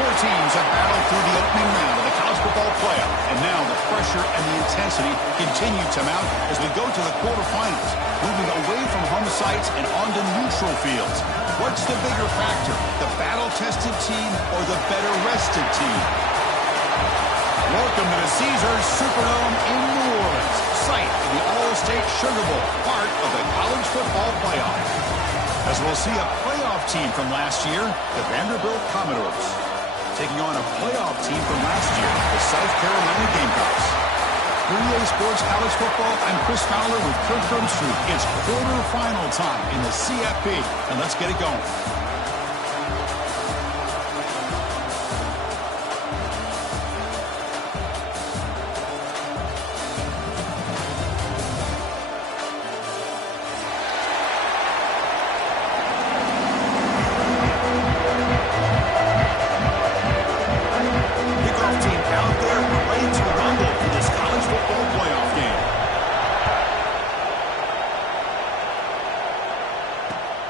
Four teams have battled through the opening round of the college football playoff, and now the pressure and the intensity continue to mount as we go to the quarterfinals, moving away from home sites and onto neutral fields. What's the bigger factor, the battle-tested team or the better-rested team? Welcome to the Caesars Superdome in New Orleans, site of the All-State Sugar Bowl, part of the college football playoff. As we'll see a playoff team from last year, the Vanderbilt Commodores, taking on a playoff team from last year, the South Carolina Gamecocks. For EA Sports College Football, I'm Chris Fowler with Kirk Herbstreit. It's quarterfinal time in the CFP, and let's get it going.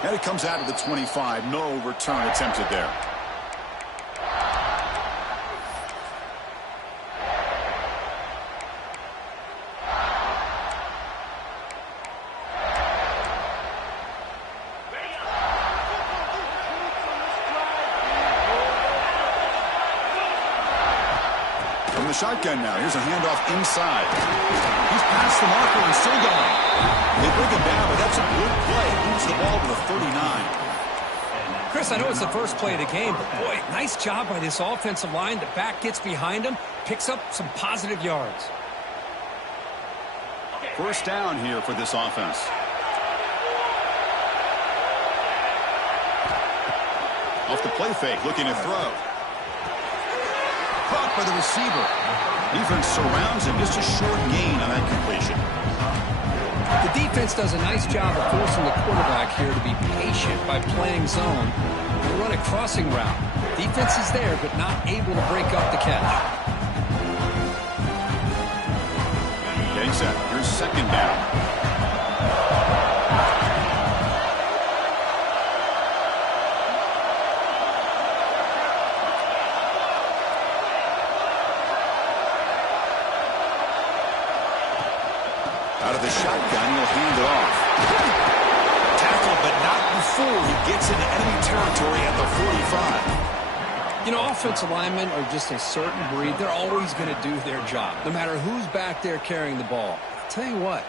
And it comes out of the 25. No return attempted there. From the shotgun now. Here's a handoff inside. He's past the marker and still going. They bring him down, but that's a good play. Moves the ball to the 39. Chris, I know it's the first play of the game, but boy, nice job by this offensive line. The back gets behind him, picks up some positive yards. First down here for this offense. Off the play fake, looking to throw. Caught by the receiver. Defense surrounds him. Just a short gain on that completion. The defense does a nice job of forcing the quarterback here to be patient by playing zone. They run a crossing route. Defense is there, but not able to break up the catch. Getting set. Here's second down. Out of the shotgun, he'll hand it off. Tackle, but not before he gets into enemy territory at the 45. You know, offensive linemen are just a certain breed. They're always going to do their job, no matter who's back there carrying the ball. I'll tell you what,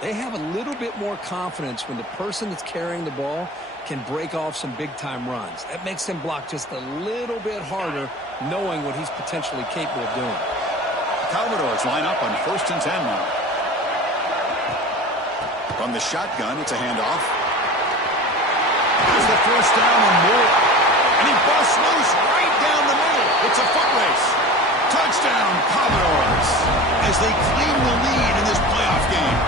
they have a little bit more confidence when the person that's carrying the ball can break off some big-time runs. That makes them block just a little bit harder, knowing what he's potentially capable of doing. The Commodores line up on 1st and 10 now. From the shotgun, it's a handoff. There's the first down and more. And he busts loose right down the middle. It's a foot race. Touchdown, Commodores, as they claim the lead in this playoff game.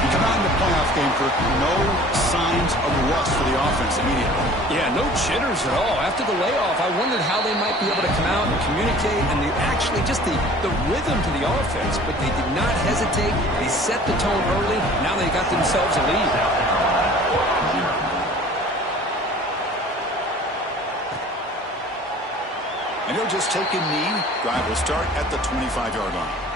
You come out in the playoff game for no signs of rust for the offense immediately. Yeah, no jitters at all. After the layoff, I wondered how they might be able to come out and communicate, and actually just the rhythm to the offense, but they did not hesitate. They set the tone early. Now they got themselves a lead. And he'll just take a knee. Drive will start at the 25-yard line.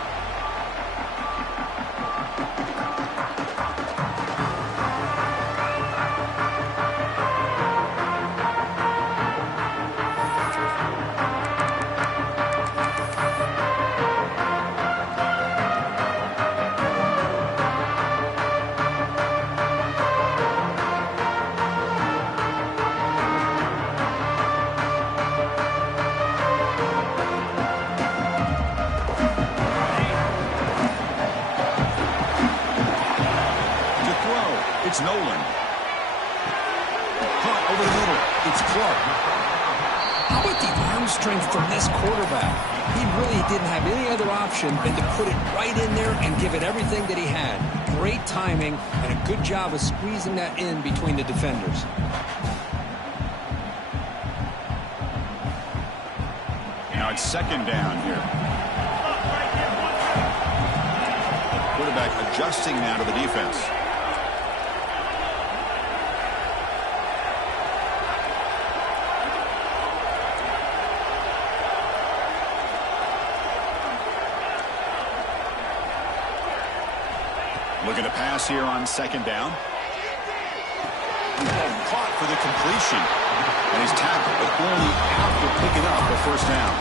It's Nolan. Caught over the middle. It's Clark. How about the arm strength from this quarterback? He really didn't have any other option than to put it right in there and give it everything that he had. Great timing and a good job of squeezing that in between the defenders. Now it's second down here. Quarterback adjusting now to the defense. Looking to pass here on second down. Caught for the completion. And he's tackled, but only after picking up the first down.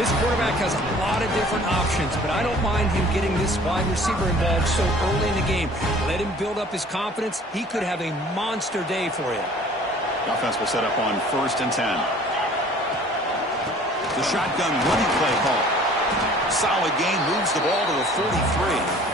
This quarterback has a lot of different options, but I don't mind him getting this wide receiver involved so early in the game. Let him build up his confidence. He could have a monster day for you. The offense will set up on 1st and 10. The shotgun running play call. Solid gain, moves the ball to the 43.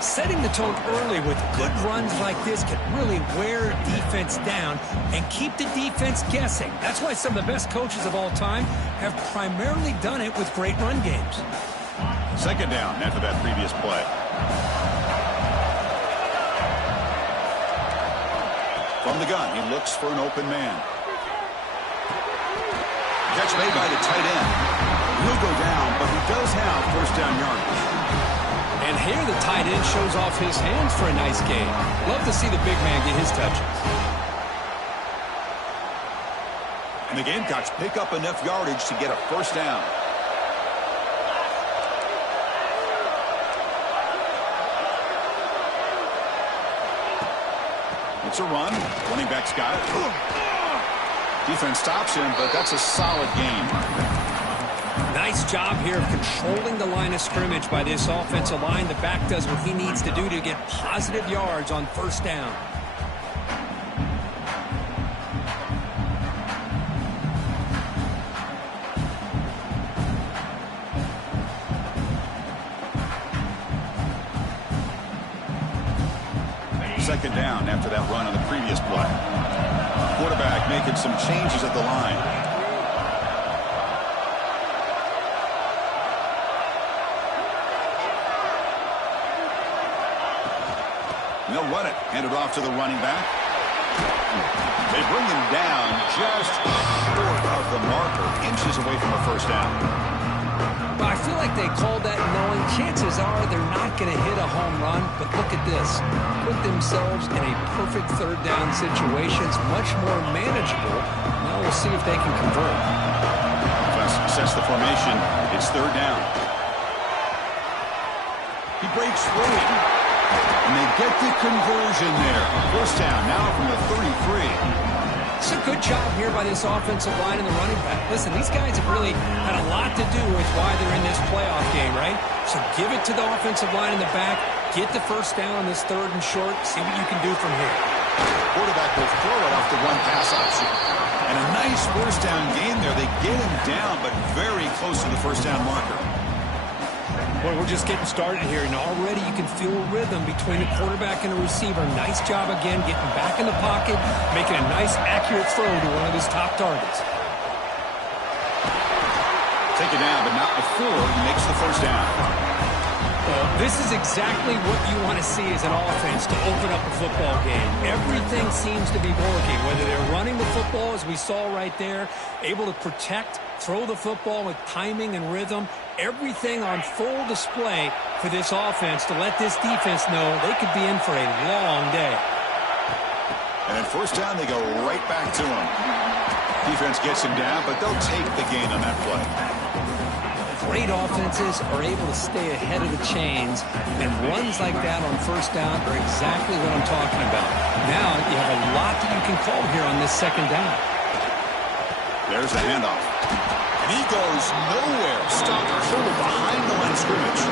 Setting the tone early with good runs like this can really wear defense down and keep the defense guessing. That's why some of the best coaches of all time have primarily done it with great run games. Second down after that previous play. From the gun, he looks for an open man. Catch made by the tight end. He'll go down, but he does have first down yardage. And here the tight end shows off his hands for a nice game. Love to see the big man get his touches. And the Gamecocks pick up enough yardage to get a first down. It's a run. Running back's got it. Defense stops him, but that's a solid game. Nice job here of controlling the line of scrimmage by this offensive line. The back does what he needs to do to get positive yards on first down. Second down after that run on the previous play. Quarterback making some changes at the line. They'll run it. Hand it off to the running back. They bring him down just short of the marker, inches away from a first down. Well, I feel like they called that knowing chances are they're not going to hit a home run, but look at this. Put themselves in a perfect third down situation. It's much more manageable. Now we'll see if they can convert. Offense sets the formation. It's third down. He breaks free. And they get the conversion there. First down now from the 33. It's a good job here by this offensive line and the running back. Listen, these guys have really had a lot to do with why they're in this playoff game, right? So give it to the offensive line in the back. Get the first down on this third and short. See what you can do from here. Quarterback will throw it off the one pass option. And a nice first down game there. They get him down, but very close to the first down marker. Well, we're just getting started here, and already you can feel a rhythm between the quarterback and the receiver. Nice job again getting back in the pocket, making a nice, accurate throw to one of his top targets. Take it down, but not before he makes the first down. Well, this is exactly what you want to see as an offense to open up a football game. Everything seems to be working, whether they're running the football, as we saw right there, able to protect, throw the football with timing and rhythm. Everything on full display for this offense to let this defense know they could be in for a long day. And then first down, they go right back to him. Defense gets him down, but they'll take the gain on that play. Great offenses are able to stay ahead of the chains, and runs like that on first down are exactly what I'm talking about. Now you have a lot that you can call here on this second down. There's the handoff. And he goes nowhere. Stopped short behind the line of scrimmage.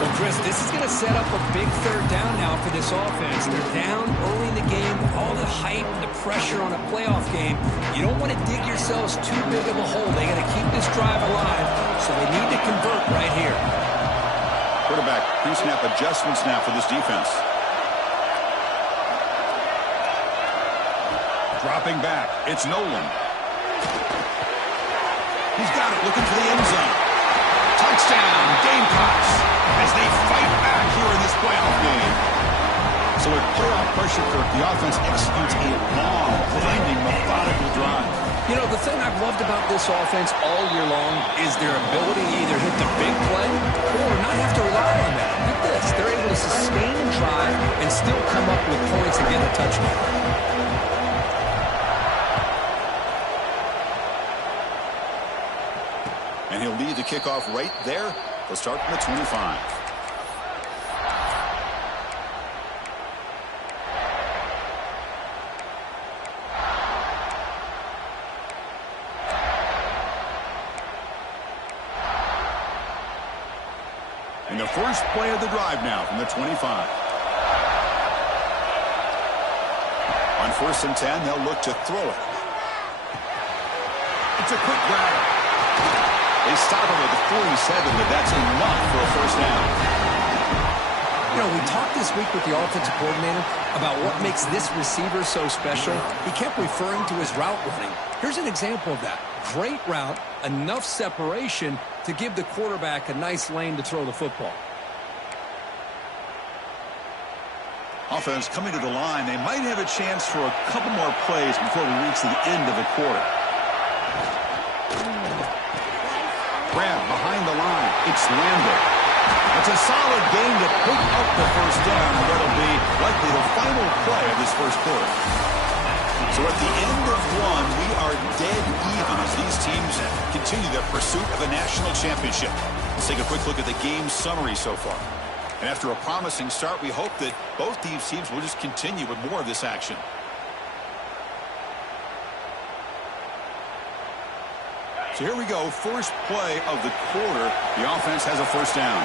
Well, Chris, this is going to set up a big third down now for this offense. They're down early in the game, all the hype, the pressure on a playoff game. You don't want to dig yourselves too big of a hole. They got to keep this drive alive, so they need to convert right here. Quarterback pre-snap adjustments now for this defense. Dropping back, it's Nolan. He's got it, looking for the end zone. Touchdown, Gamecocks, as they fight back here in this playoff game. So with playoff pressure, Kirk, the offense executes a long, blinding, methodical drive. You know, the thing I've loved about this offense all year long is their ability to either hit the big play or not have to rely on that. Look at this. They're able to sustain a drive and still come up with points and get a touchdown. And he'll lead the kickoff right there. They'll start from the 25. And the first play of the drive now from the 25. On 1st and 10, they'll look to throw it. It's a quick grab. They stop him at the 47, but that's enough for a first down. You know, we talked this week with the offensive coordinator about what makes this receiver so special. He kept referring to his route running. Here's an example of that. Great route, enough separation to give the quarterback a nice lane to throw the football. Offense coming to the line. They might have a chance for a couple more plays before we reach the end of the quarter. Grab behind the line. It's Landry. It's a solid game to pick up the first down, and that'll be likely the final play of this first quarter. So at the end of one, we are dead even as these teams continue their pursuit of a national championship. Let's take a quick look at the game summary so far. And after a promising start, we hope that both these teams will just continue with more of this action. So here we go, first play of the quarter. The offense has a first down.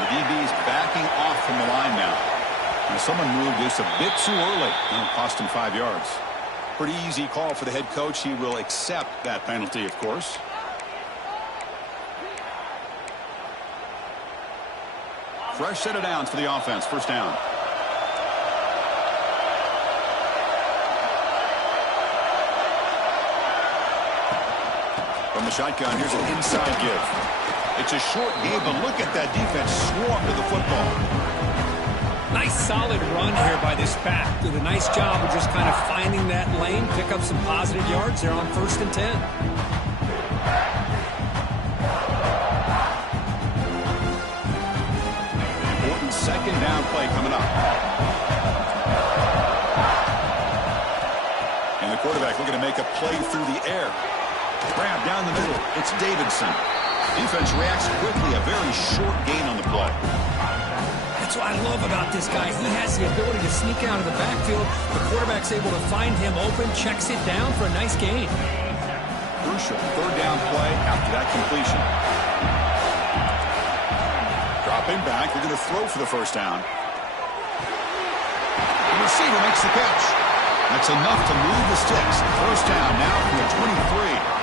The DB's backing off from the line now. And someone moved this a bit too early. And it cost him 5 yards. Pretty easy call for the head coach. He will accept that penalty, of course. Fresh set of downs for the offense. First down. From the shotgun, here's an inside give. It's a short game, but look at that defense swarm to the football. Nice solid run here by this back. Did a nice job of just kind of finding that lane, pick up some positive yards there on 1st and 10. Important second down play coming up. And the quarterback looking to make a play through the air. Grab down the middle. It's Davidson. Defense reacts quickly. A very short gain on the play. That's what I love about this guy. He has the ability to sneak out of the backfield. The quarterback's able to find him open, checks it down for a nice gain. Crucial third down play after that completion. Dropping back. They're going to throw for the first down. The receiver makes the catch. That's enough to move the sticks. First down now from the 23.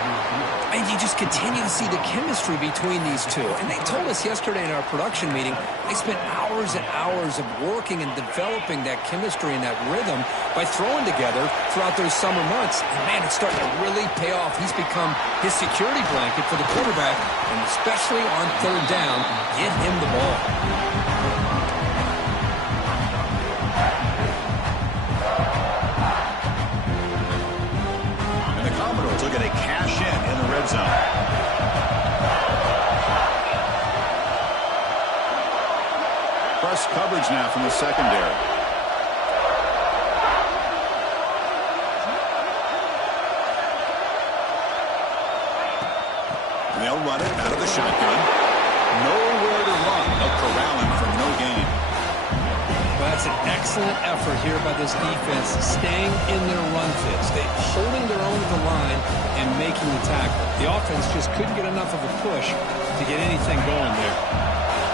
And you just continue to see the chemistry between these two. And they told us yesterday in our production meeting, they spent hours and hours of working and developing that chemistry and that rhythm by throwing together throughout those summer months. And, man, it's starting to really pay off. He's become his security blanket for the quarterback, and especially on third down, get him the ball. Looking to cash in the red zone. Press coverage now from the secondary. And they'll run it out of the shotgun. Nowhere to run. They'll corral him for no gain. Well, that's an excellent effort here by this defense, staying in their run fits. They're holding their own at the line and making the tackle. The offense just couldn't get enough of a push to get anything going there.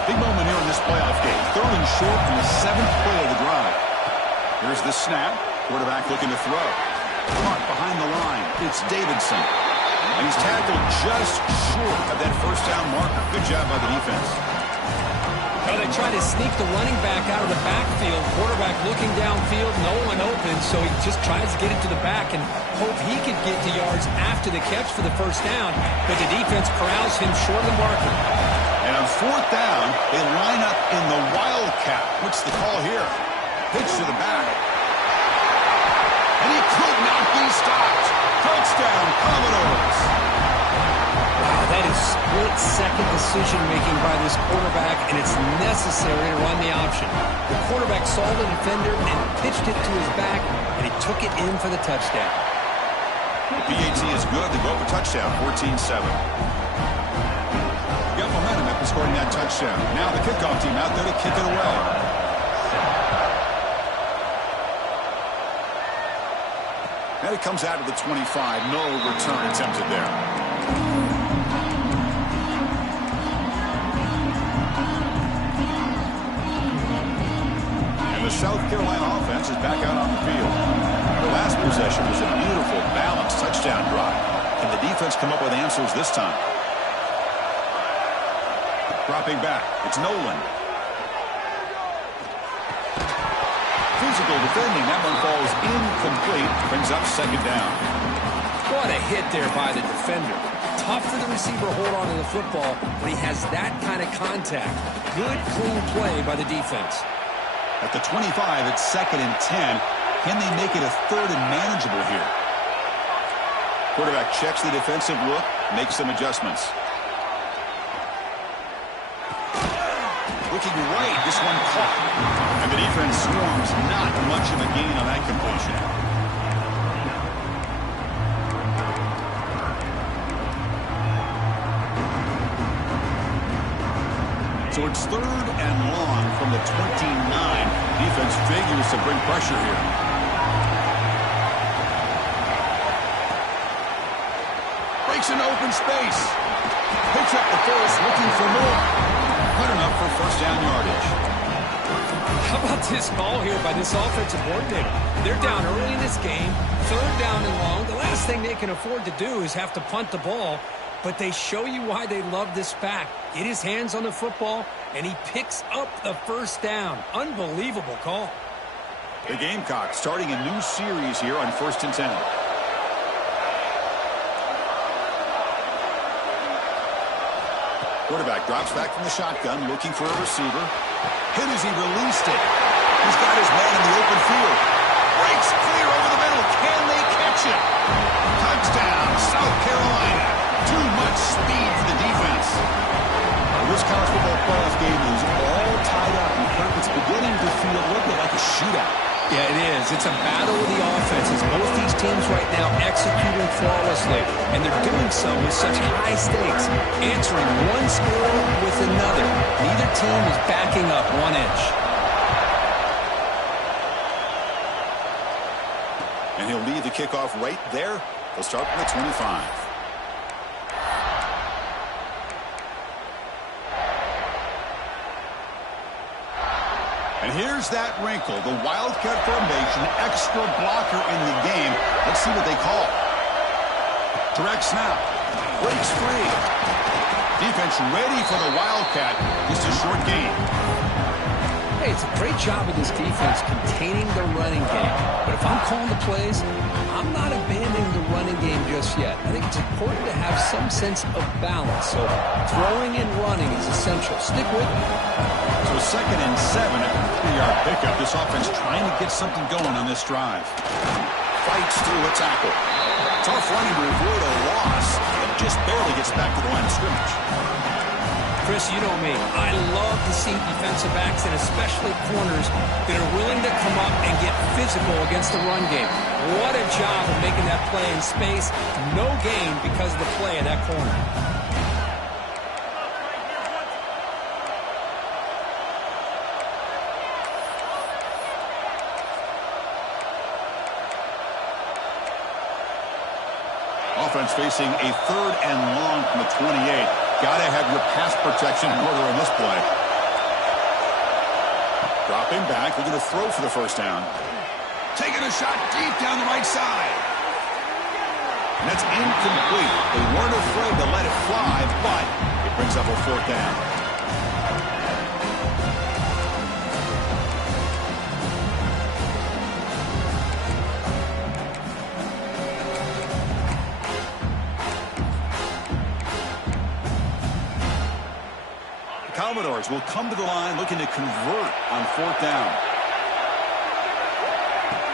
Big moment here in this playoff game. Third and short in the 7th play of the drive. Here's the snap. Quarterback looking to throw. Caught behind the line. It's Davidson. And he's tackled just short of that first down marker. Good job by the defense. Well, they try to sneak the running back out of the backfield. Quarterback looking downfield, no one open, so he just tries to get it to the back and hope he could get to yards after the catch for the first down, but the defense corrals him short of the marker. And on 4th down, they line up in the wildcat. What's the call here? Pitch to the back. And he could not be stopped. Touchdown, Commodores. Wow, that is split-second decision-making by this quarterback, and it's necessary to run the option. The quarterback saw the defender and pitched it to his back, and he took it in for the touchdown. The PAT is good. They go for touchdown, 14-7. Got momentum after scoring that touchdown. Now the kickoff team out there to kick it away. And it comes out to the 25. No return attempted there. And the South Carolina offense is back out on the field. The last possession was a beautiful, balanced touchdown drive. And the defense come up with answers this time. Dropping back. It's Nolan. Physical defending. That one falls incomplete. Brings up second down. What a hit there by the defender. Tough for the receiver to hold on to the football when he has that kind of contact. Good, clean play by the defense. At the 25, it's 2nd and 10. Can they make it a 3rd and manageable here? Quarterback checks the defensive look, makes some adjustments. Looking right, this one caught. And the defense swarms. Not much of a gain on that completion. So it's 3rd and long from the 29. Defense figures to bring pressure here. Breaks into open space. Picks up the first, looking for more. Good enough for first down yardage. How about this call here by this offensive coordinator? They're down early in this game, 3rd down and long. The last thing they can afford to do is have to punt the ball, but they show you why they love this back. Get his hands on the football, and he picks up the first down. Unbelievable call. The Gamecocks starting a new series here on 1st and 10. Quarterback drops back from the shotgun, looking for a receiver. Hit as he released it. He's got his man in the open field. Breaks clear over the middle. Can they catch it? Touchdown, South Carolina. Too much speed for the defense. This college football playoff game is all tied up. And Kirk, it's beginning to feel a little bit like a shootout. Yeah, it is. It's a battle of the offenses. Both these teams right now executing flawlessly, and they're doing so with such high stakes, answering one score with another. Neither team is backing up 1 inch. And he'll lead the kickoff right there. They'll start from the 25. And here's that wrinkle, the Wildcat formation, extra blocker in the game. Let's see what they call. Direct snap. Breaks free. Defense ready for the Wildcat. Just a short gain. Hey, it's a great job of this defense containing the running game. But if I'm calling the plays, I'm not abandoning the running game just yet. I think it's important to have some sense of balance. So throwing and running is essential. Stick with it. So 2nd and 7 at the 3-yard pickup. This offense trying to get something going on this drive. Fights through a tackle. Tough running to avoid a loss, and just barely gets back to the line of scrimmage. Chris, you know me. I love to see defensive backs, and especially corners, that are willing to come up and get physical against the run game. What a job of making that play in space. No gain because of the play of that corner. Offense facing a 3rd and long from the 28. Got to have your pass protection in order in this play. Dropping back, looking to throw for the first down. Taking a shot deep down the right side. And that's incomplete. They weren't afraid to let it fly, but it brings up a 4th down. Commodores will come to the line looking to convert on 4th down.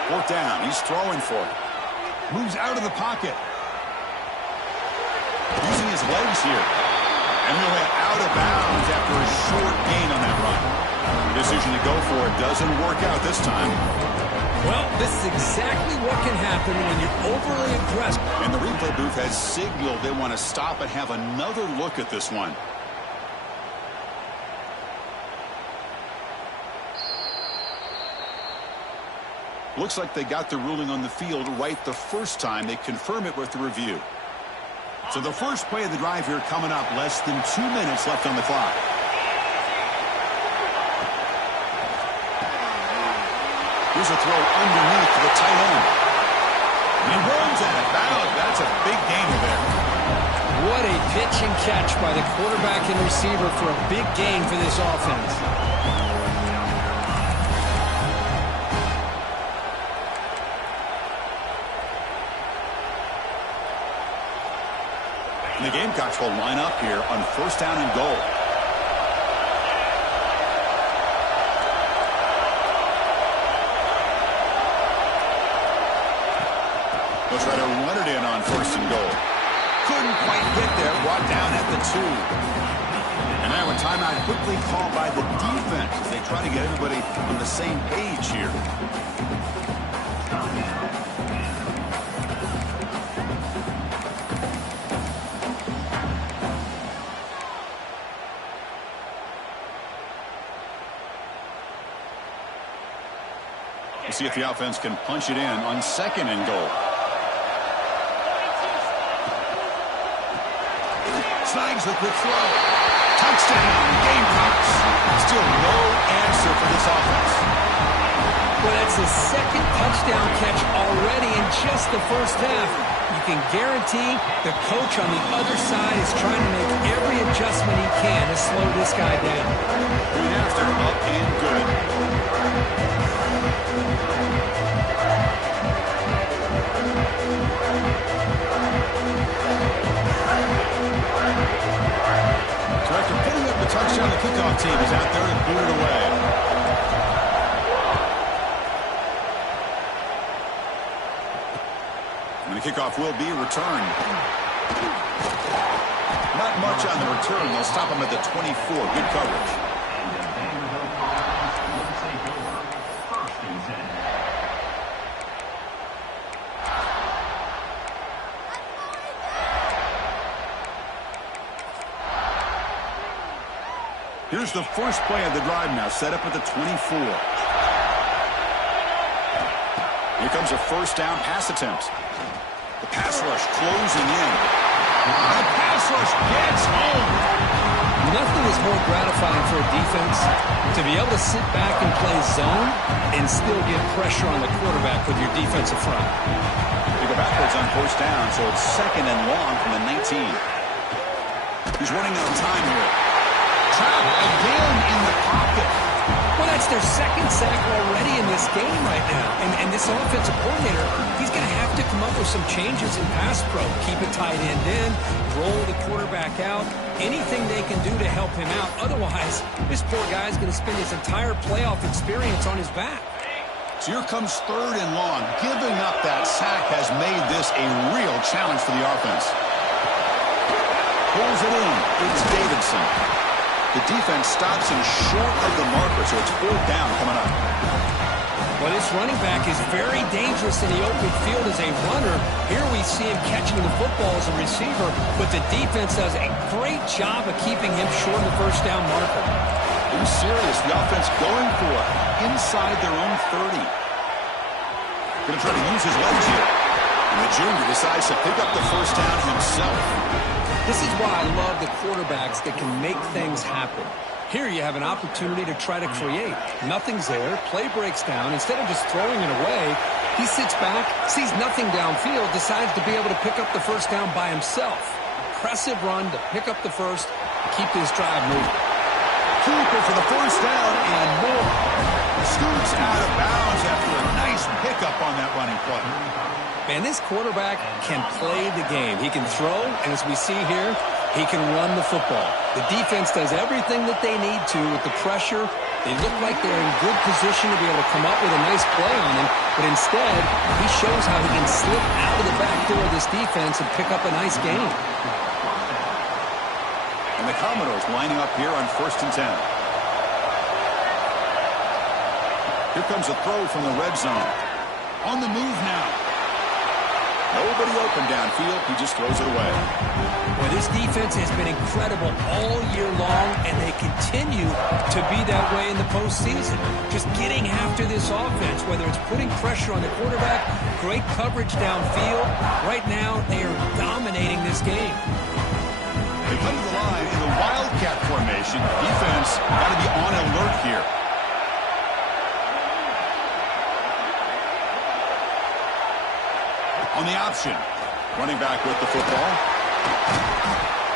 4th down. He's throwing for it. Moves out of the pocket. Using his legs here. And he'll head out of bounds after a short gain on that run. The decision to go for it doesn't work out this time. Well, this is exactly what can happen when you're overly aggressive. And the replay booth has signaled they want to stop and have another look at this one. Looks like they got the ruling on the field right the first time. They confirm it with the review. So the first play of the drive here coming up. Less than 2 minutes left on the clock. Here's a throw underneath to the tight end. And he runs out of bounds. That's a big gainer there. What a pitch and catch by the quarterback and receiver for a big gain for this offense. And the Gamecocks will line up here on first down and goal. They'll try to run it in on first and goal. Couldn't quite get there. Brought down at the 2. And now a timeout quickly called by the defense as they try to get everybody on the same page here. We'll see if the offense can punch it in on second and goal. Snags the quick throw. Touchdown, Gamecocks. Still no answer for this offense. Well, that's his second touchdown catch already in just the first half. You can guarantee the coach on the other side is trying to make every adjustment he can to slow this guy down. 3.5, they're up and good. So after putting up the touchdown, the kickoff team is out there to boot it away. And the kickoff will be returned. Not much on the return. They'll stop him at the 24. Good coverage. Here's the first play of the drive now, set up at the 24. Here comes a first down pass attempt. The pass rush closing in. The pass rush gets home. Nothing is more gratifying for a defense to be able to sit back and play zone and still get pressure on the quarterback with your defensive front. They go backwards on first down, so it's second and long from the 19. He's running out of time here. Again in the pocket. Well, that's their second sack already in this game right now. And this offensive coordinator, he's going to have to come up with some changes in pass pro. Keep a tight end in, roll the quarterback out, anything they can do to help him out. Otherwise, this poor guy's going to spend his entire playoff experience on his back. So here comes third and long. Giving up that sack has made this a real challenge for the offense. Pulls it in. It's Davidson. The defense stops him short of the marker, so it's fourth down coming up. Well, this running back is very dangerous in the open field as a runner. Here we see him catching the football as a receiver, but the defense does a great job of keeping him short of the first down marker. He's serious. The offense going for it inside their own 30. Going to try to use his legs here. And the junior decides to pick up the first down himself. This is why I love the quarterbacks that can make things happen. Here you have an opportunity to try to create. Nothing's there. Play breaks down. Instead of just throwing it away, he sits back, sees nothing downfield, decides to be able to pick up the first down by himself. Impressive run to pick up the first, keep this drive moving. Keeper for the first down and more. Scoots out of bounds after a nice pickup on that running play. Man, this quarterback can play the game. He can throw, and as we see here, he can run the football. The defense does everything that they need to with the pressure. They look like they're in good position to be able to come up with a nice play on him, but instead, he shows how he can slip out of the back door of this defense and pick up a nice gain. And the Commodores lining up here on first and 10. Here comes a throw from the red zone. On the move now. Nobody open downfield. He just throws it away. Well, this defense has been incredible all year long, and they continue to be that way in the postseason. Just getting after this offense, whether it's putting pressure on the quarterback, great coverage downfield. Right now, they are dominating this game. They come to the line in the Wildcat formation. Defense got to be on alert here. On the option, running back with the football.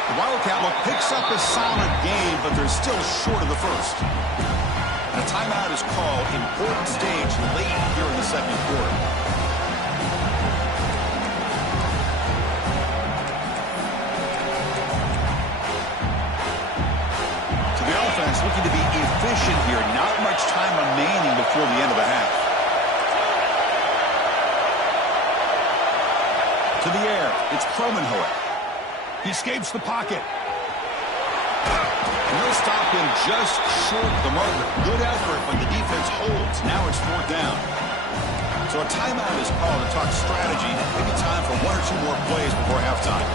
The Wildcat look picks up a solid game, but they're still short of the first. And a timeout is called. Important stage late here in the second quarter. So the offense looking to be efficient here. Not much time remaining before the end of the half. To the air, it's Kromenhoek. He escapes the pocket. And he'll stop him just short of the marker. Good effort, but the defense holds. Now it's 4th down. So a timeout is called to talk strategy. Maybe time for 1 or 2 more plays before halftime.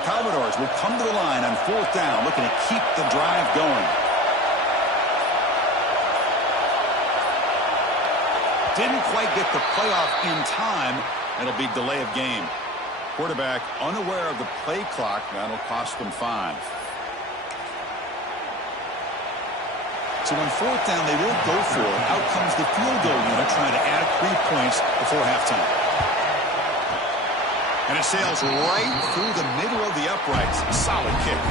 Commodores will come to the line on 4th down, looking to keep the drive going. Didn't quite get the playoff in time. It'll be delay of game. Quarterback unaware of the play clock. That'll cost them 5. So on 4th down, they will go for it. Out comes the field goal unit trying to add 3 points before halftime. And it sails right through the middle of the uprights. Solid kick.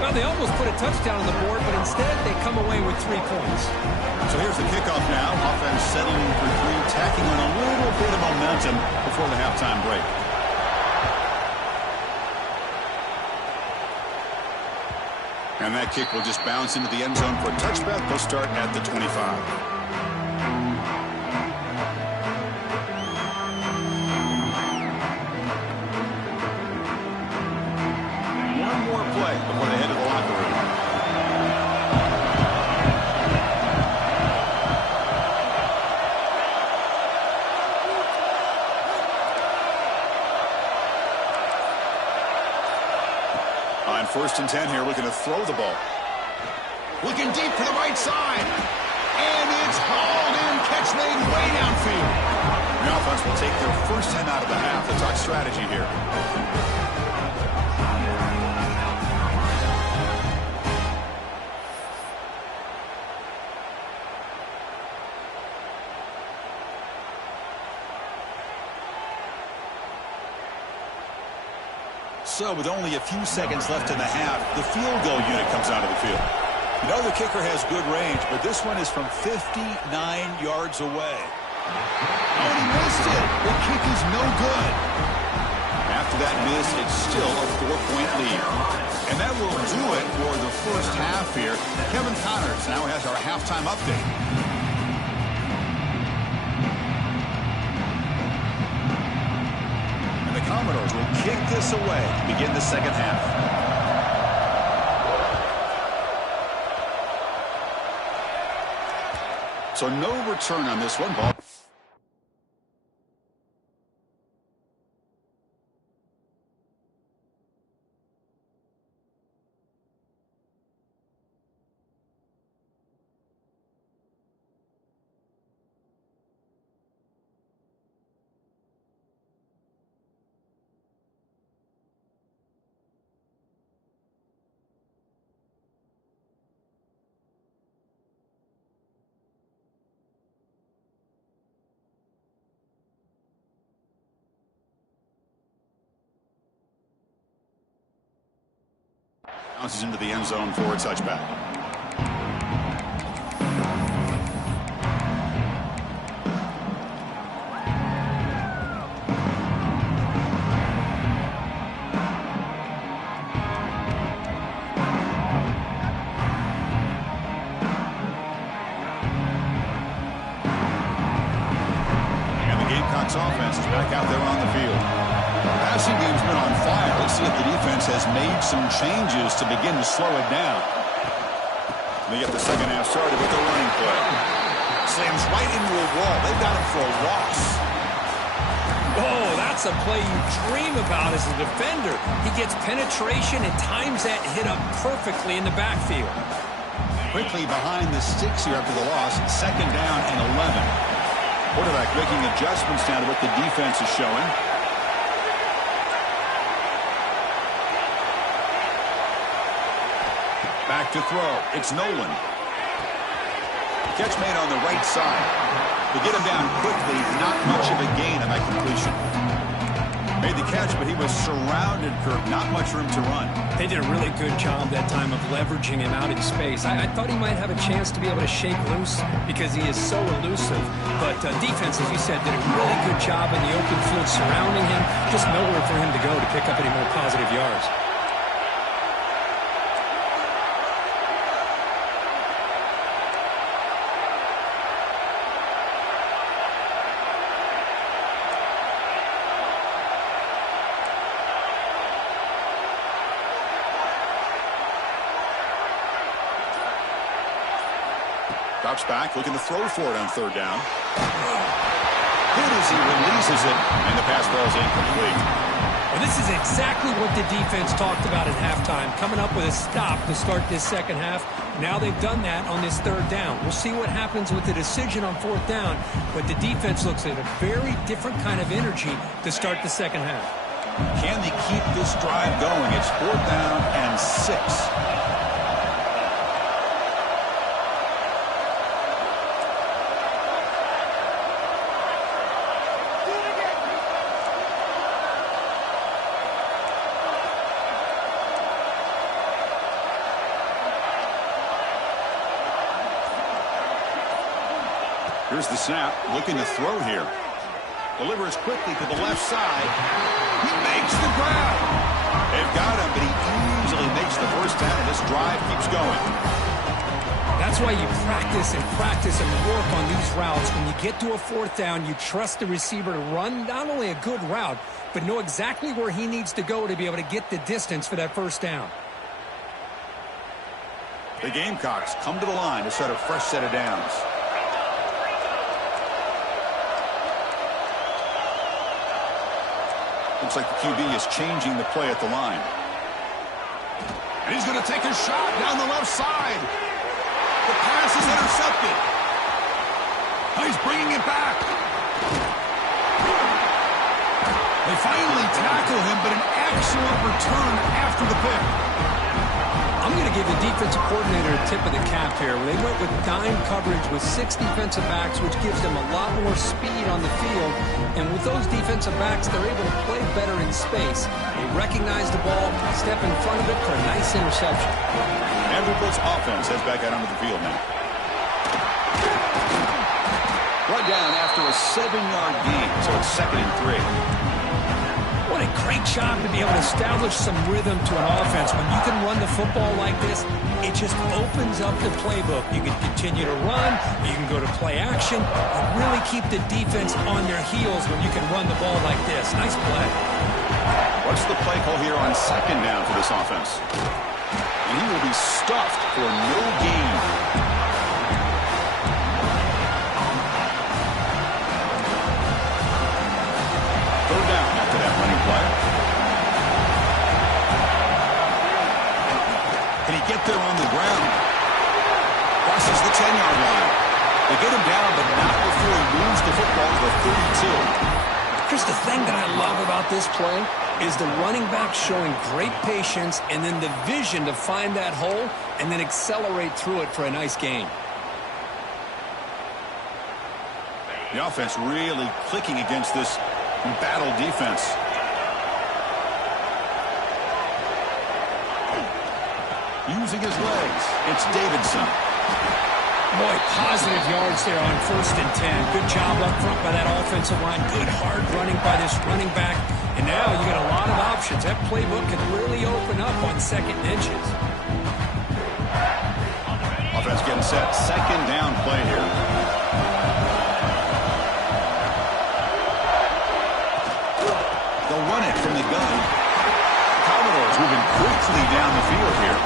Well, they almost put a touchdown on the board, but instead they come away with 3 points. So here's the kickoff now. Offense settling for 3, tacking on a little bit of momentum before the halftime break. And that kick will just bounce into the end zone for a touchback. They'll start at the 25. Before they head to the locker room. On 1st and 10 here, looking to throw the ball. Looking deep to the right side. And it's hauled in. Catch made way downfield. The offense will take their first time out of the half. Let's talk strategy here. So with only a few seconds left in the half, the field goal unit comes out of the field. You know the kicker has good range, but this one is from 59 yards away. Oh, and he missed it. The kick is no good. After that miss, it's still a 4-point lead. And that will do it for the first half here. Kevin Connors now has our halftime update. Commodores will kick this away to begin the second half. So no return on this one. Ball. Bounces into the end zone for a touchback. passing game's been on fire. Let's see if the defense has made some changes to begin to slow it down. They get the second half started with the running play. Slams right into a wall. They've got him for a loss. Oh, that's a play you dream about as a defender. He gets penetration and times that hit up perfectly in the backfield. Quickly behind the sticks here after the loss. Second down and 11. Quarterback making adjustments now to what the defense is showing. Back to throw. It's Nolan. Catch made on the right side. To get him down quickly, not much of a gain on that completion. Made the catch, but he was surrounded, Kirk. Not much room to run. They did a really good job that time of leveraging him out in space. I thought he might have a chance to be able to shake loose because he is so elusive. But defense, as you said, did a really good job in the open field surrounding him. Just nowhere for him to go to pick up any more positive yards. Drops back, looking to throw for it on third down. Good as he releases it, and the pass ball is incomplete. Well, this is exactly what the defense talked about at halftime, coming up with a stop to start this second half. Now they've done that on this third down. We'll see what happens with the decision on fourth down, but the defense looks at a very different kind of energy to start the second half. Can they keep this drive going? It's fourth down and 6. Here's the snap, looking to throw here. Delivers quickly to the left side. He makes the grab. They've got him, but he easily makes the first down, and this drive keeps going. That's why you practice and work on these routes. When you get to a fourth down, you trust the receiver to run not only a good route, but know exactly where he needs to go to be able to get the distance for that first down. The Gamecocks come to the line to set a fresh set of downs. Looks like the QB is changing the play at the line. And he's going to take a shot down the left side. The pass is intercepted. He's bringing it back. They finally tackle him, but an excellent return after the pick. I'm going to give the defensive coordinator a tip of the cap here. They went with dime coverage with 6 defensive backs, which gives them a lot more speed on the field. And with those defensive backs, they're able to play better in space. They recognize the ball, step in front of it for a nice interception. Vanderbilt's offense heads back out onto the field now. Brought down after a 7-yard gain, so it's 2nd and 3. What a great job to be able to establish some rhythm to an offense. When you can run the football like this, it just opens up the playbook. You can continue to run, you can go to play action, and really keep the defense on their heels when you can run the ball like this. Nice play. What's the play call here on second down for this offense? And he will be stuffed for no gain. Third down after that running play. Can he get there on the ground? Crosses the 10-yard line. They get him down, but not before he moves the football to the 32. Chris, the thing that I love about this play is the running back showing great patience and then the vision to find that hole and then accelerate through it for a nice gain. The offense really clicking against this battle defense. Using his legs, it's Davidson. Boy, positive yards there on 1st and 10. Good job up front by that offensive line. Good hard running by this running back. And now you got a lot of options. That playbook can really open up on 2nd and inches. Offense getting set. 2nd down play here. They'll run it from the gun. Commodores moving quickly down the field here.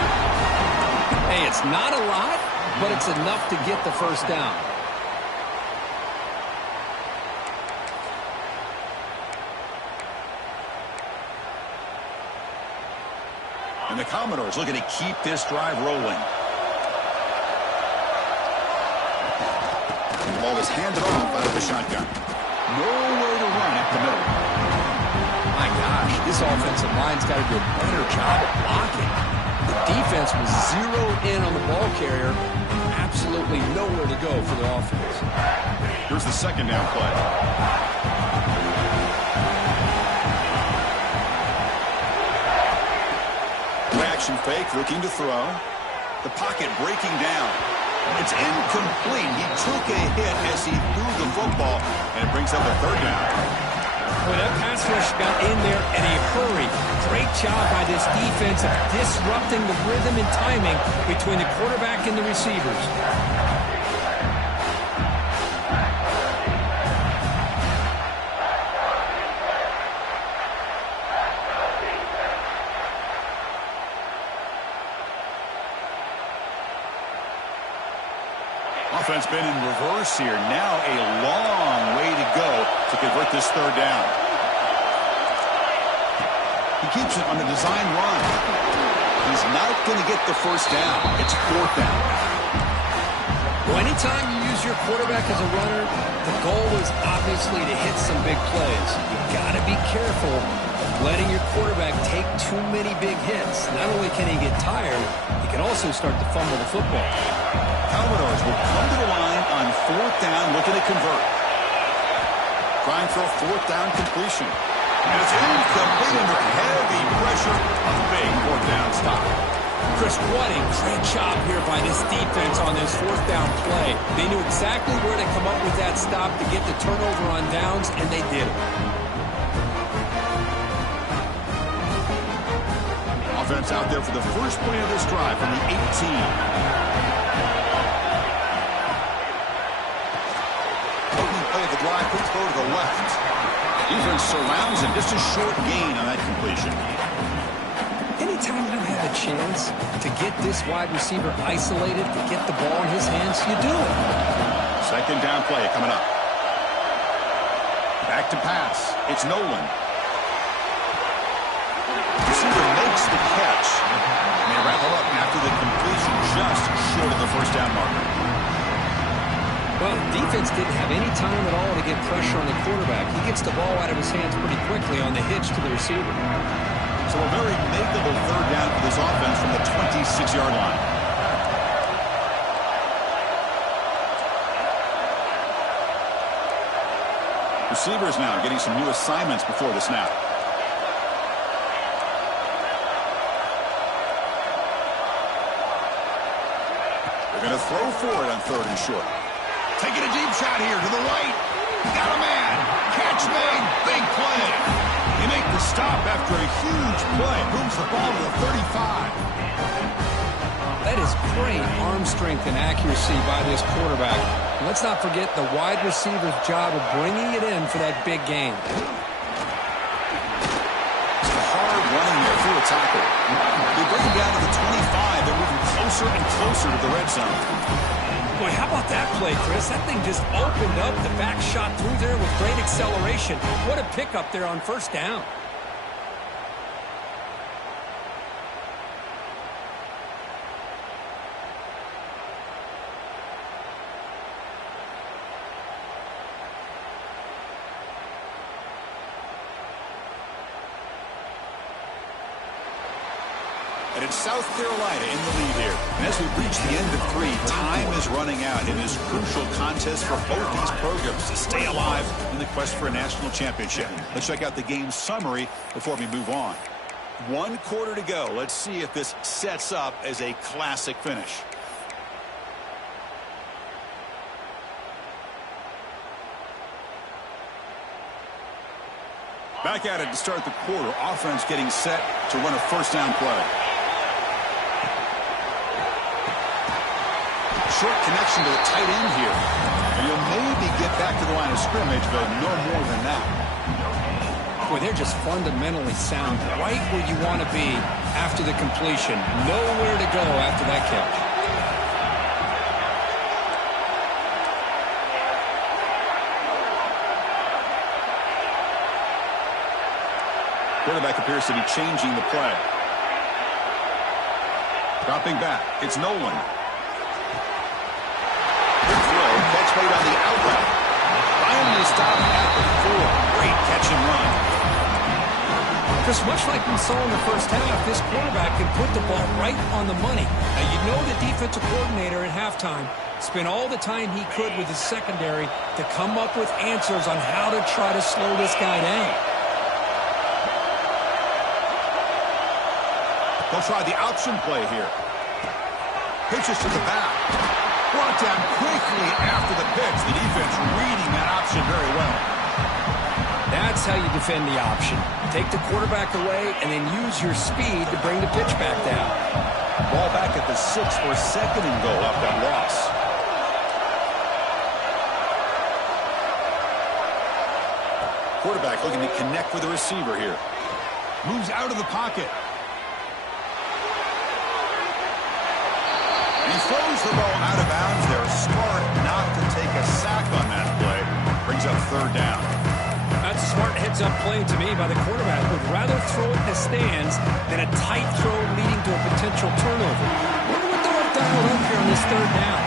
Hey, it's not a lot, but it's enough to get the first down. And the Commodores looking to keep this drive rolling. The ball is handed off out of the shotgun. Nowhere to run up the middle. My gosh, this offensive line's got to do a better job of blocking. The defense was zeroed in on the ball carrier and absolutely nowhere to go for the offense. Here's the second down play. Action fake, looking to throw. The pocket breaking down. It's incomplete. He took a hit as he threw the football, and it brings up a third down. Well, that pass rush got in there in a hurry. Great job by this defense of disrupting the rhythm and timing between the quarterback and the receivers. Offense been in reverse here. Now a long way to go to convert this third down. He keeps it on the design run. He's not going to get the first down. It's fourth down. Well, anytime you use your quarterback as a runner, the goal is obviously to hit some big plays. You've got to be careful of letting your quarterback take too many big hits. Not only can he get tired, he can also start to fumble the football. Commodores will come to the line on fourth down, looking to convert. Trying for a fourth down completion. And it's incomplete under heavy pressure. A big fourth down stop. Chris, what a great job here by this defense on this fourth down play. They knew exactly where to come up with that stop to get the turnover on downs, and they did it. Offense out there for the first play of this drive from the 18. Play of the drive, quick throw to the left. Defense surrounds him. Just a short gain on that completion. Anytime you have a chance to get this wide receiver isolated, to get the ball in his hands, you do it. Second down play coming up. Back to pass. It's Nolan. Receiver makes the catch. And they wrap it up after the completion just short of the first down marker. Well, defense didn't have any time at all to get pressure on the quarterback. He gets the ball out of his hands pretty quickly on the hitch to the receiver. So a very makeable third down for this offense from the 26-yard line. Receivers now getting some new assignments before the snap. They're going to throw for it on third and short. Taking a deep shot here to the right. Got a man. Catch made. Big play. They make the stop after a huge play. Moves the ball to the 35. That is great arm strength and accuracy by this quarterback. And let's not forget the wide receiver's job of bringing it in for that big gain. It's a hard running there through a tackle. They bring him down to the 25. They're moving closer and closer to the red zone. Boy, how about that play, Chris? That thing just opened up. The back shot through there with great acceleration. What a pickup there on first down. And it's South Carolina in the lead here. And as we reach the end of three, time is running out in this crucial contest for both these programs to stay alive in the quest for a national championship. Let's check out the game summary before we move on. 1 quarter to go. Let's see if this sets up as a classic finish. Back at it to start the quarter. Offense getting set to run a first down play. Short connection to the tight end here. And he'll maybe get back to the line of scrimmage, but no more than that. Boy, they're just fundamentally sound, right where you want to be after the completion. Nowhere to go after that catch. Quarterback appears to be changing the play. Dropping back. It's Nolan. Good throw. Catch made on the outlet. Finally stopped at the 4. Great catch and run. Just much like we saw in the first half, this quarterback can put the ball right on the money. Now, you know the defensive coordinator at halftime spent all the time he could with his secondary to come up with answers on how to try to slow this guy down. They'll try the option play here. Pitches to the back. Brought down quickly after the pitch. The defense reading that option very well. That's how you defend the option. Take the quarterback away and then use your speed to bring the pitch back down. Ball back at the 6 for second and goal off that loss. Quarterback looking to connect with the receiver here. Moves out of the pocket. He throws the ball out of bounds there. Smart not to take a sack on that play. Brings up third down. That's a smart heads-up play to me by the quarterback. Would rather throw it in the stands than a tight throw leading to a potential turnover. Wonder what they'll have dialed up here on this third down.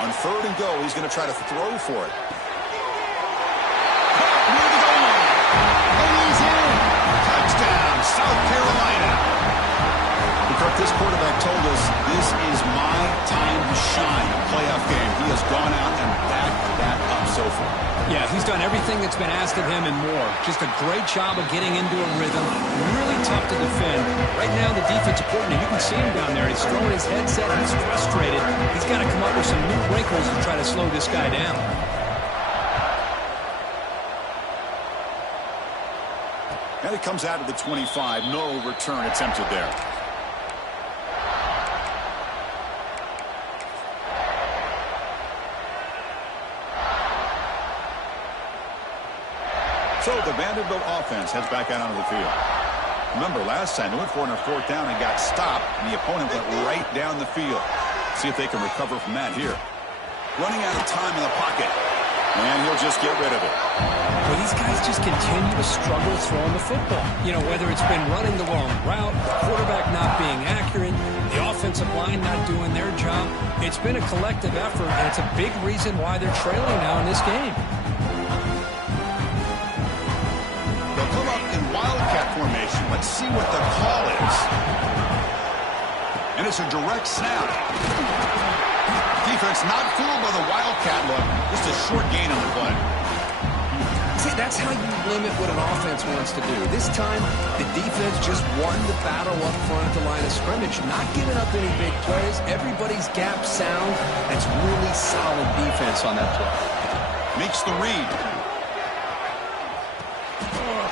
On third and goal, he's going to try to throw for it. Touchdown, South Carolina. This quarterback told us this is my time to shine. A playoff game. He has gone out and backed that up so far. Yeah, he's done everything that's been asked of him and more. Just a great job of getting into a rhythm. Really tough to defend. Right now, the defensive coordinator, you can see him down there. He's throwing his headset. He's frustrated. He's got to come up with some new wrinkles to try to slow this guy down. And it comes out of the 25. No return attempted there. So the Vanderbilt offense heads back out onto the field. Remember, last time they went for it on fourth down and got stopped, and the opponent went right down the field. See if they can recover from that here. Running out of time in the pocket. And he'll just get rid of it. Well, these guys just continue to struggle throwing the football. You know, whether it's been running the wrong route, the quarterback not being accurate, the offensive line not doing their job. It's been a collective effort, and it's a big reason why they're trailing now in this game. They'll come up in wildcat formation. Let's see what the call is. And it's a direct snap. Defense not fooled by the wildcat look. Just a short gain on the play. See, that's how you limit what an offense wants to do. This time, the defense just won the battle up front at the line of scrimmage, not giving up any big plays. Everybody's gap sound. That's really solid defense on that play. Makes the read.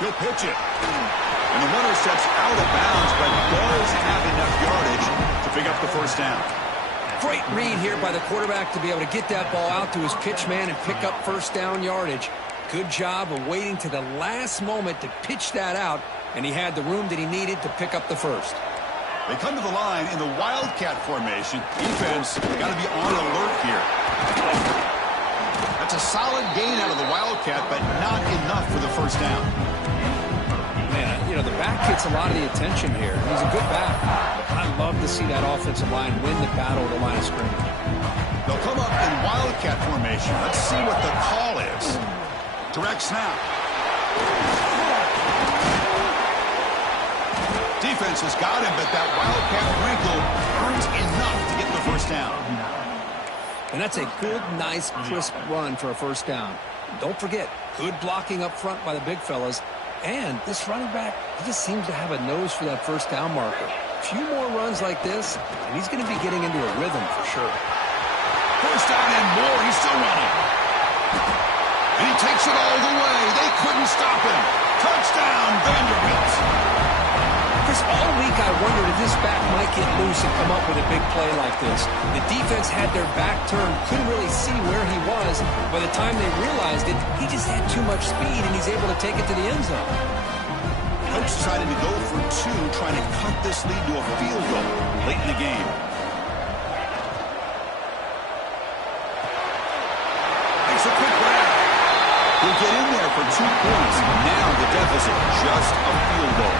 He'll pitch it. And the runner steps out of bounds, but does have enough yardage to pick up the first down. Great read here by the quarterback to be able to get that ball out to his pitch man and pick up first down yardage. Good job of waiting to the last moment to pitch that out, and he had the room that he needed to pick up the first. They come to the line in the wildcat formation. Defense got to be on alert here. That's a solid gain out of the wildcat, but not enough for the first down. Man, you know, the back gets a lot of the attention here. He's a good back. I love to see that offensive line win the battle of the line of scrimmage. They'll come up in wildcat formation. Let's see what the call is. Direct snap. Defense has got him, but that wildcat wrinkle earns enough to get the first down. And that's a good, nice, crisp run for a first down. Don't forget, good blocking up front by the big fellas. And this running back, he just seems to have a nose for that first down marker. A few more runs like this, and he's going to be getting into a rhythm for sure. First down and more. He's still running. And he takes it all the way. They couldn't stop him. Touchdown, Vanderbilt. Chris, all week I wondered if this back might get loose and come up with a big play like this. The defense had their back turned, couldn't really see where he was. By the time they realized it, he just had too much speed, and he's able to take it to the end zone. Coach decided to go for two, trying to cut this lead to a field goal late in the game. Makes a quick grab. He'll get in there for 2 points. Now the deficit, just a field goal.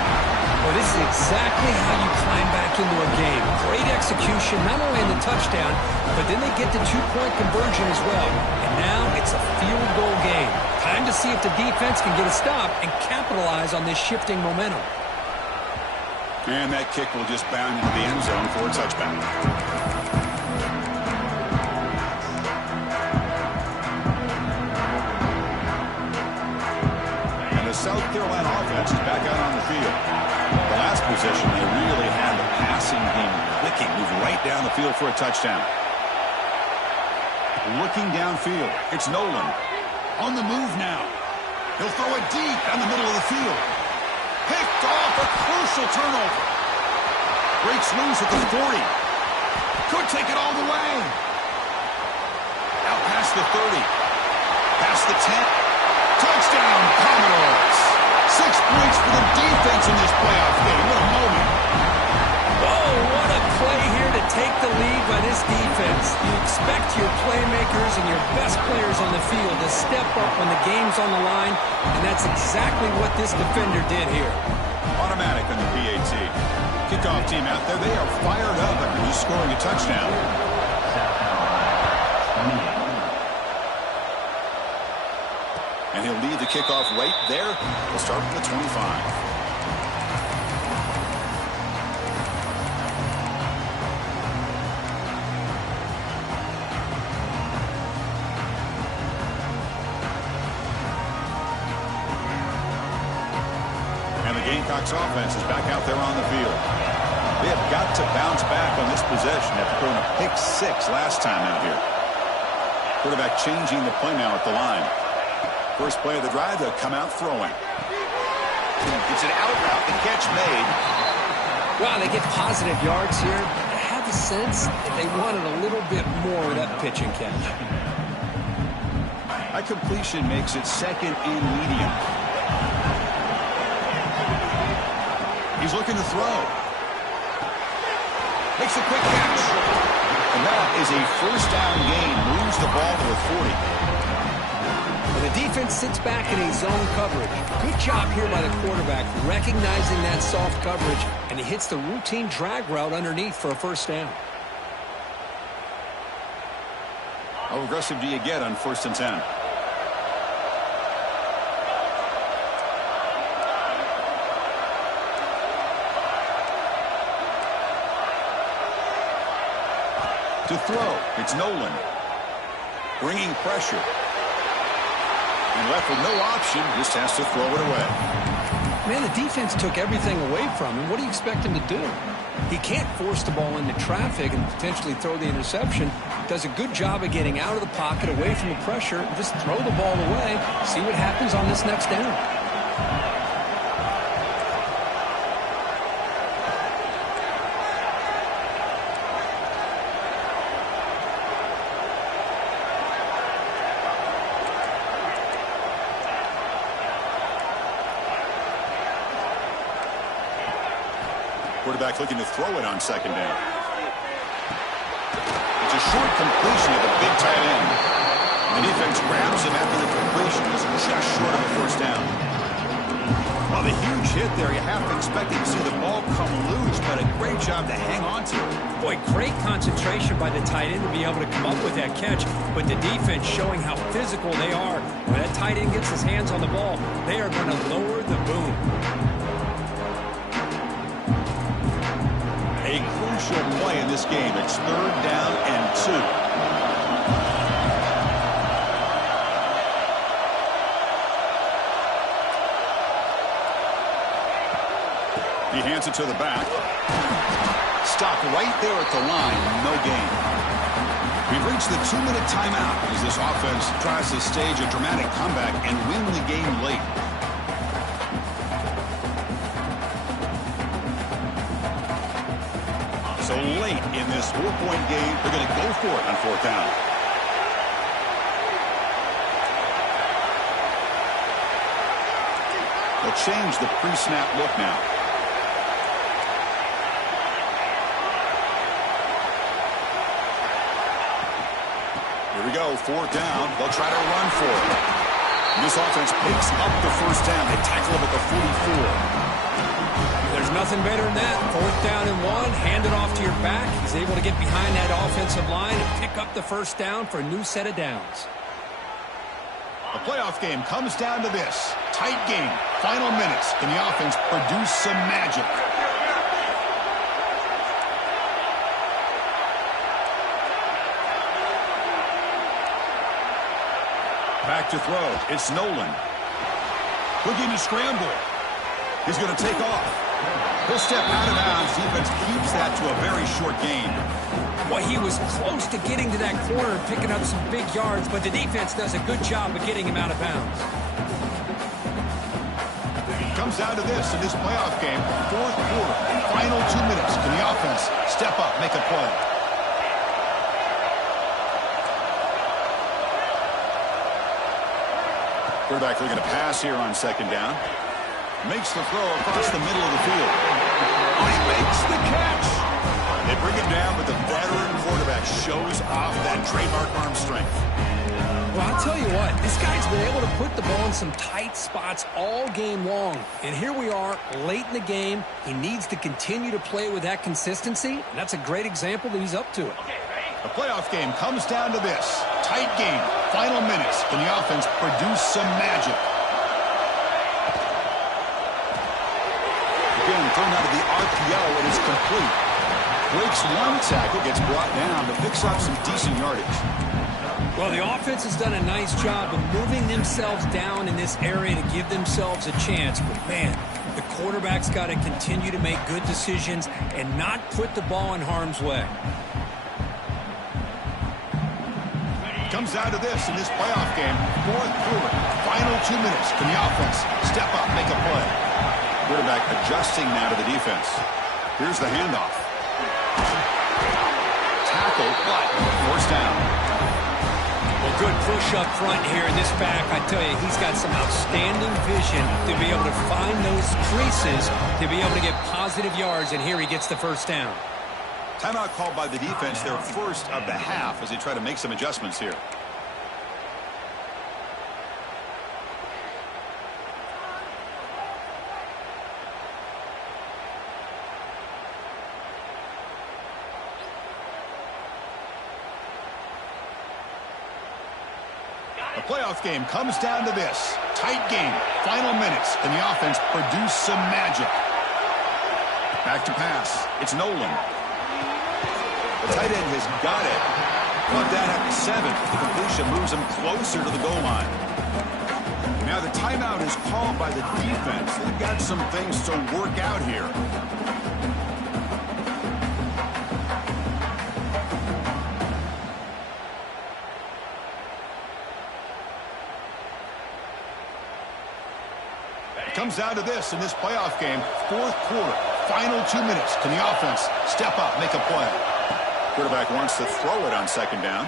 Well, this is exactly how you climb back into a game. Great execution, not only in the touchdown, but then they get the 2-point conversion as well. And now it's a field goal game. Time to see if the defense can get a stop and capitalize on this shifting momentum. And that kick will just bound into the end zone for a touchback. And the South Carolina offense is back out on the field. The last possession, they really had the passing game clicking, move right down the field for a touchdown. Looking downfield, it's Nolan. On the move now. He'll throw it deep down the middle of the field. Picked off, a crucial turnover. Breaks loose at the 40. Could take it all the way. Out past the 30. Past the 10. Touchdown, Commodores. 6 points for the defense in this playoff game. What a moment. Oh, what a play here to take the lead by this defense. You expect your playmakers and your best players on the field to step up when the game's on the line, and that's exactly what this defender did here. Automatic on the PAT. Kickoff team out there, they are fired up after just scoring a touchdown. And he'll lead the kickoff right there. We'll start from the 25. And the Gamecocks offense is back out there on the field. They have got to bounce back on this possession after throwing a pick 6 last time out here. Quarterback changing the play now at the line. First play of the drive, they'll come out throwing. It's an out route, the catch made. Wow, they get positive yards here. I have the sense that they wanted a little bit more with that pitch and catch. A completion makes it second and medium. He's looking to throw. Makes a quick catch. And that is a first down gain. Moves the ball to the 40. The defense sits back in a zone coverage. Good job here by the quarterback, recognizing that soft coverage, and he hits the routine drag route underneath for a first down. How aggressive do you get on 1st and 10? To throw, it's Nolan. Bringing pressure. And left with no option, just has to throw it away. Man, the defense took everything away from him. What do you expect him to do? He can't force the ball into traffic and potentially throw the interception. Does a good job of getting out of the pocket, away from the pressure, and just throw the ball away. See what happens on this next down. Quarterback looking to throw it on 2nd down. It's a short completion of the big tight end. The defense grabs him after the completion. Is just short of the 1st down. Well, the huge hit there, you have to expect to see the ball come loose, but a great job to hang on to it. Boy, great concentration by the tight end to be able to come up with that catch, but the defense showing how physical they are. When that tight end gets his hands on the ball, they are going to lower the boom. A crucial play in this game. It's 3rd down and 2. He hands it to the back. Stopped right there at the line. No gain. We've reached the 2-minute timeout as this offense tries to stage a dramatic comeback and win the game late. So late in this 4-point game, they're going to go for it on 4th down. They'll change the pre-snap look now. Here we go, 4th down. They'll try to run for it. This offense picks up the 1st down. They tackle him at the 44. There's nothing better than that. 4th down and 1, hand it off to your back. He's able to get behind that offensive line and pick up the 1st down for a new set of downs. The playoff game comes down to this. Tight game, final minutes. Can the offense produce some magic? Back to throw. It's Nolan. Looking to scramble. He's going to take off. He'll step out of bounds. Defense keeps that to a very short gain. Well, he was close to getting to that corner and picking up some big yards, but the defense does a good job of getting him out of bounds. Comes down to this in this playoff game. 4th quarter, final 2 minutes. Can the offense step up, make a play? Quarterback looking to pass here on 2nd down. Makes the throw across the middle of the field. Oh, he makes the catch. They bring him down, but the veteran quarterback shows off that trademark arm strength. Well, I'll tell you what, this guy's been able to put the ball in some tight spots all game long. And here we are, late in the game. He needs to continue to play with that consistency, and that's a great example that he's up to it. The playoff game comes down to this. Tight game, final minutes. Can the offense produce some magic? Again, thrown out of the RPO, and it's complete. Breaks one tackle, gets brought down, but picks up some decent yardage. Well, the offense has done a nice job of moving themselves down in this area to give themselves a chance. But, man, the quarterback's got to continue to make good decisions and not put the ball in harm's way. Comes down to this in this playoff game. 4th quarter, final 2 minutes. Can the offense step up, make a play? Quarterback adjusting now to the defense. Here's the handoff. Tackle, but 1st down. Well, good push up front here in this back. I tell you, he's got some outstanding vision to be able to find those creases, to be able to get positive yards, and here he gets the 1st down. Timeout called by the defense, their first of the half, as they try to make some adjustments here. The playoff game comes down to this. Tight game, final minutes. Can the offense produce some magic? Back to pass. It's Nolan. The tight end has got it. Brought down at the 7. The completion moves him closer to the goal line. Now the timeout is called by the defense. They've got some things to work out here. Comes down to this in this playoff game. 4th quarter, final 2 minutes. Can the offense step up, make a play? Quarterback wants to throw it on 2nd down.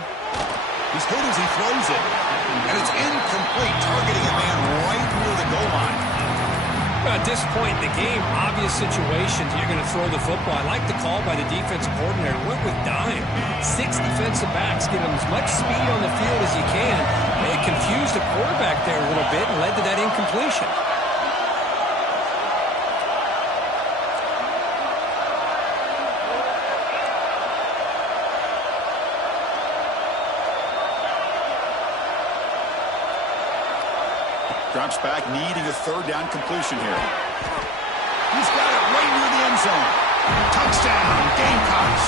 He's hit as he throws it, and it's incomplete, targeting a man right near the goal line. Well, at this point in the game, obvious situations, you're going to throw the football. I like the call by the defensive coordinator. Went with dime. 6 defensive backs, give him as much speed on the field as you can. They confused the quarterback there a little bit and led to that incompletion. Drops back, needing a 3rd down completion here. He's got it right near the end zone. Touchdown, Gamecocks.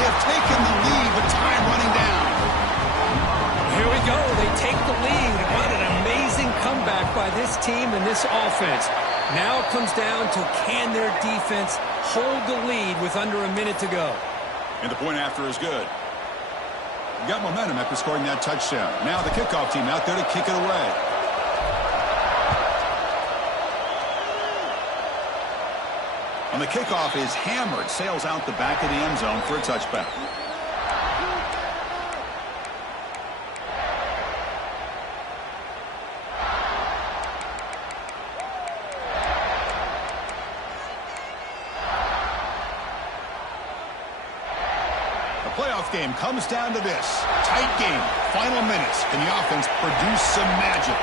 They have taken the lead with time running down. Here we go. They take the lead. What an amazing comeback by this team and this offense. Now it comes down to, can their defense hold the lead with under a minute to go? And the point after is good. Got momentum after scoring that touchdown. Now the kickoff team out there to kick it away. On the kickoff is hammered, sails out the back of the end zone for a touchback. The playoff game comes down to this. Tight game, final minutes. Can the offense produce some magic?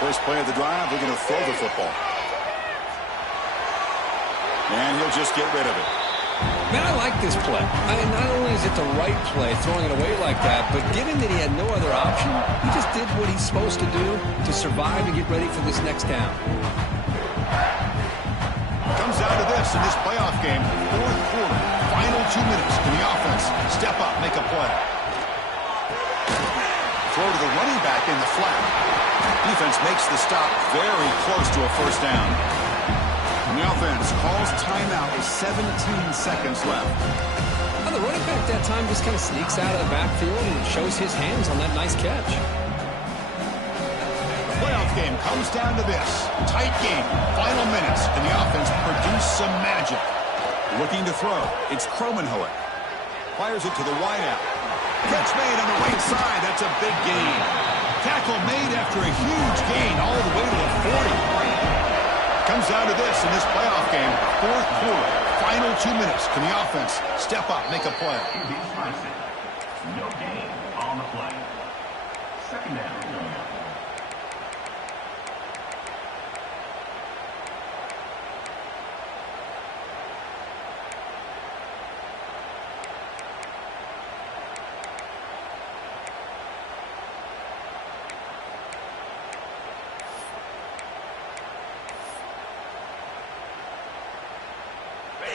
First play of the drive, they're going to throw the football. And he'll just get rid of it. Man, I like this play. Not only is it the right play, throwing it away like that, but given that he had no other option, he just did what he's supposed to do to survive and get ready for this next down. Comes down to this in this playoff game. Fourth quarter, final 2 minutes. Can the offense step up, make a play? Throw to the running back in the flat. Defense makes the stop very close to a first down. And the offense calls timeout with 17 seconds left. Well, the running back that time just kind of sneaks out of the backfield and shows his hands on that nice catch. The playoff game comes down to this. Tight game, final minutes. Can the offense produce some magic? Looking to throw. It's Kromenhoek. Fires it to the wideout. Catch made on the right side. That's a big gain. Tackle made after a huge gain all the way to the 40. Comes down to this in this playoff game. Fourth quarter, final 2 minutes. Can the offense step up, make a play? No gain on the play. Second down.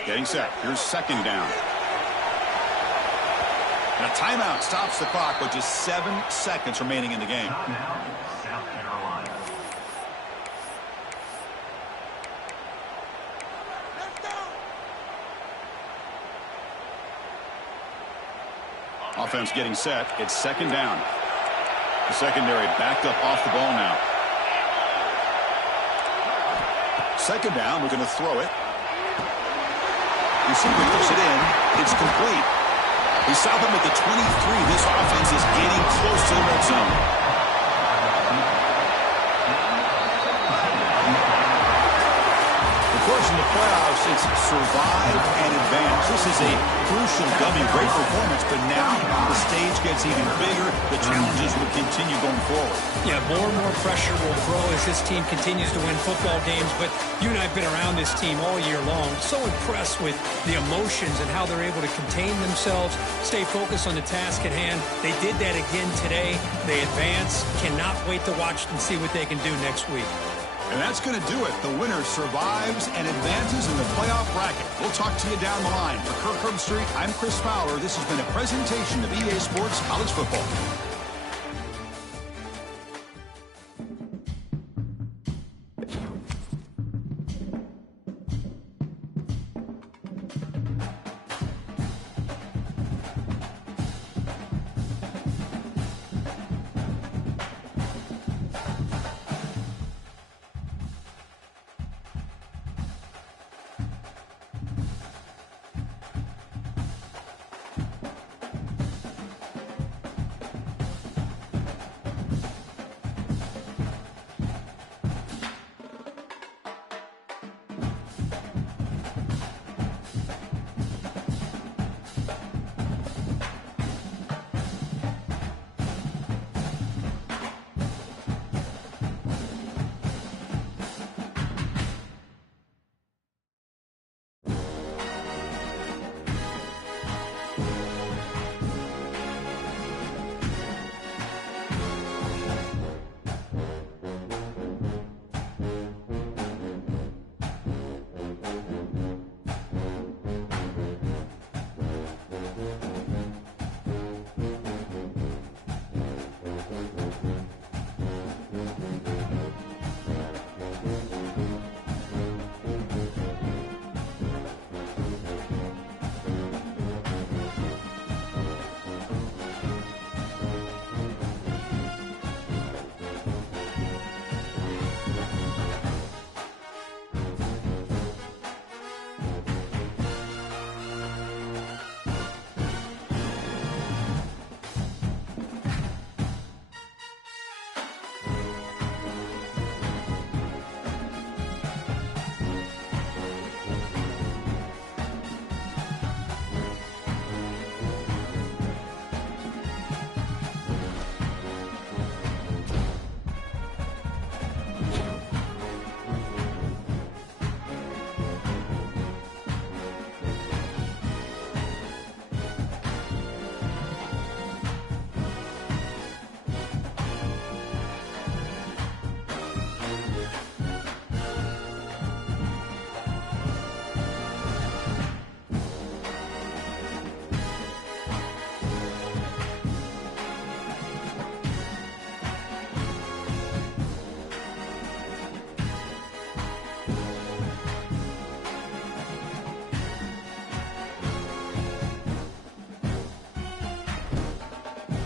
Getting set. Here's second down. And a timeout stops the clock with just 7 seconds remaining in the game. Now, South Carolina. Offense getting set. It's second down. The secondary backed up off the ball now. Second down. We're going to throw it. Receiver puts it in. It's complete. We stop him at the 23. This offense is getting close to the red zone. Of course, in the playoffs, it's survive and advance. This is a crucial W. Great performance, but now the stage gets even bigger. The challenges will continue going forward. Yeah, more and more pressure will grow as this team continues to win football games. But you and I have been around this team all year long. So impressed with the emotions and how they're able to contain themselves, stay focused on the task at hand. They did that again today. They advance. Cannot wait to watch and see what they can do next week. And that's going to do it. The winner survives and advances in the playoff bracket. We'll talk to you down the line. For Kirk Herbstreit, I'm Chris Fowler. This has been a presentation of EA Sports College Football.